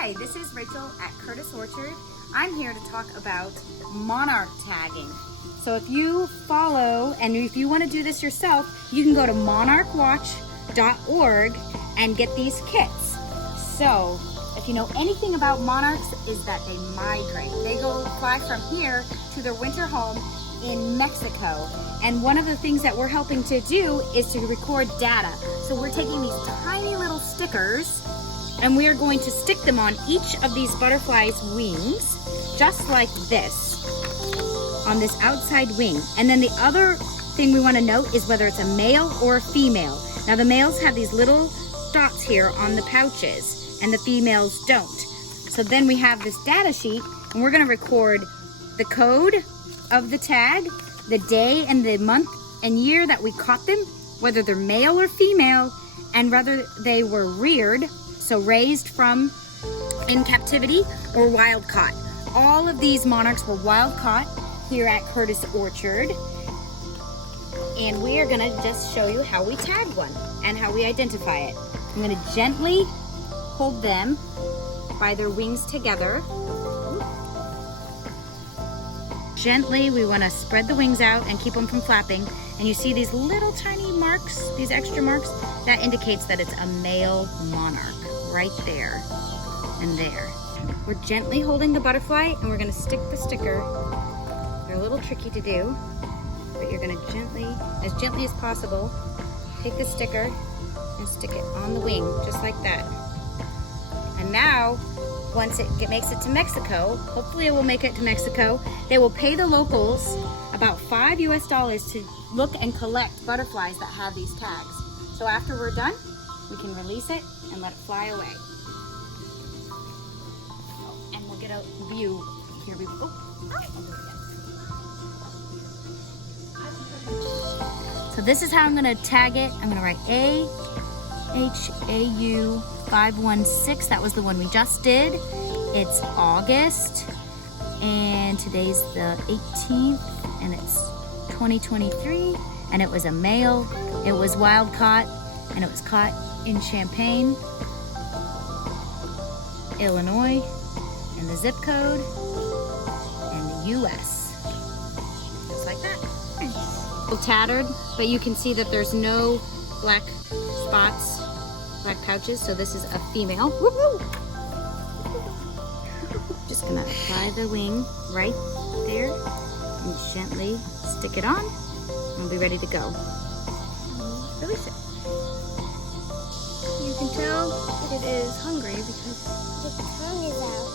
Hi, this is Rachel at Curtis Orchard. I'm here to talk about monarch tagging. So if you follow, and if you want to do this yourself, you can go to monarchwatch.org and get these kits. So if you know anything about monarchs, is that they migrate. They go fly from here to their winter home in Mexico. And one of the things that we're helping to do is to record data. So we're taking these tiny little stickers and we are going to stick them on each of these butterflies' wings, just like this, on this outside wing. And then the other thing we want to note is whether it's a male or a female. Now the males have these little dots here on the pouches and the females don't. So then we have this data sheet and we're going to record the code of the tag, the day and the month and year that we caught them, whether they're male or female, and whether they were reared, so raised from in captivity or wild caught. All of these monarchs were wild caught here at Curtis Orchard. And we are gonna just show you how we tag one and how we identify it. I'm gonna gently hold them by their wings together. Gently, we wanna spread the wings out and keep them from flapping. And you see these little tiny marks, these extra marks, that indicates that it's a male monarch right there and there. We're gently holding the butterfly and we're gonna stick the sticker. They're a little tricky to do, but you're gonna gently as possible, take the sticker and stick it on the wing, just like that. And now, once it makes it to Mexico, hopefully it will make it to Mexico, they will pay the locals about $5 US to look and collect butterflies that have these tags. So after we're done, we can release it and let it fly away. And we'll get a view. Here we go. So this is how I'm gonna tag it. I'm gonna write AHAU 516. That was the one we just did. It's August, and today's the 18th, and it's 2023, and it was a male. It was wild caught, and it was caught in Champaign, Illinois, and the zip code, and the US. Just like that. Nice. A little tattered, but you can see that there's no black spots, black pouches, so this is a female. Woo-hoo! Just gonna apply the wing right there and gently stick it on, and we'll be ready to go. Release it. You can tell that it is hungry because the tongue is out.